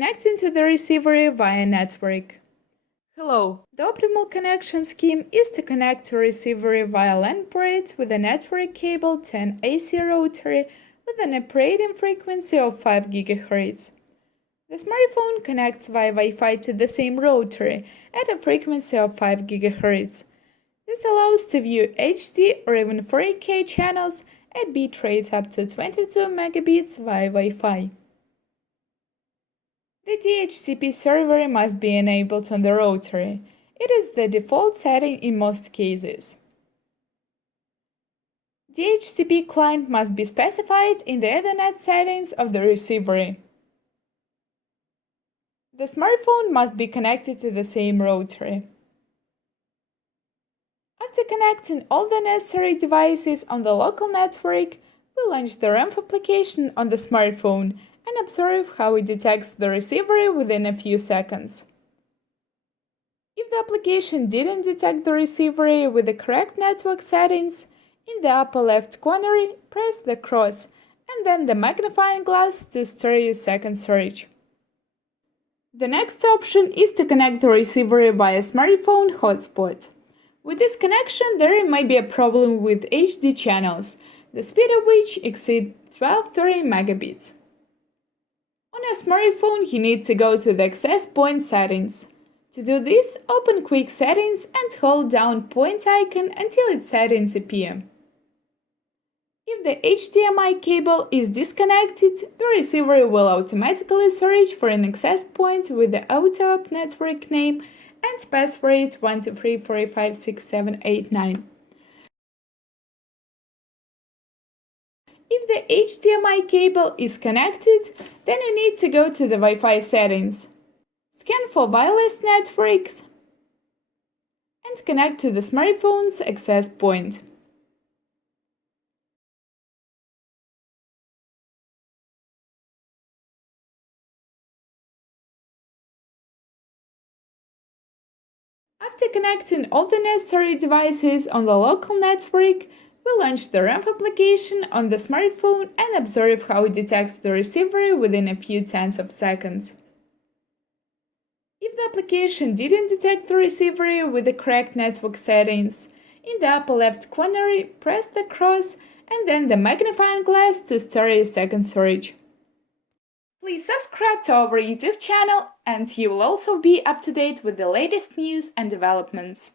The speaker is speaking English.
Connecting to the receiver via network. Hello, the optimal connection scheme is to connect to receiver via LAN port with a network cable to an AC router with an operating frequency of 5 GHz. The smartphone connects via Wi-Fi to the same router at a frequency of 5 GHz. This allows to view HD or even 4K channels at bit rates up to 22 megabits via Wi-Fi. The DHCP server must be enabled on the router. It is the default setting in most cases. DHCP client must be specified in the Ethernet settings of the receiver. The smartphone must be connected to the same router. After connecting all the necessary devices on the local network, we launch the RAMP application on the smartphone and observe how it detects the receiver within a few seconds. If the application didn't detect the receiver with the correct network settings, in the upper left corner, press the cross and then the magnifying glass to start a second search. The next option is to connect the receiver via smartphone hotspot. With this connection, there may be a problem with HD channels, the speed of which exceeds 1230 megabits. On a smartphone, you need to go to the access point settings. To do this, open Quick Settings and hold down point icon until its settings appear. If the HDMI cable is disconnected, the receiver will automatically search for an access point with the auto-up network name and password 123456789. If the HDMI cable is connected, then you need to go to the Wi-Fi settings. Scan for wireless networks and connect to the smartphone's access point. After connecting all the necessary devices on the local network, we launch the RAMP application on the smartphone and observe how it detects the receiver within a few tenths of seconds. If the application didn't detect the receiver with the correct network settings, in the upper left corner, press the cross and then the magnifying glass to start a second search. Please subscribe to our YouTube channel and you will also be up to date with the latest news and developments.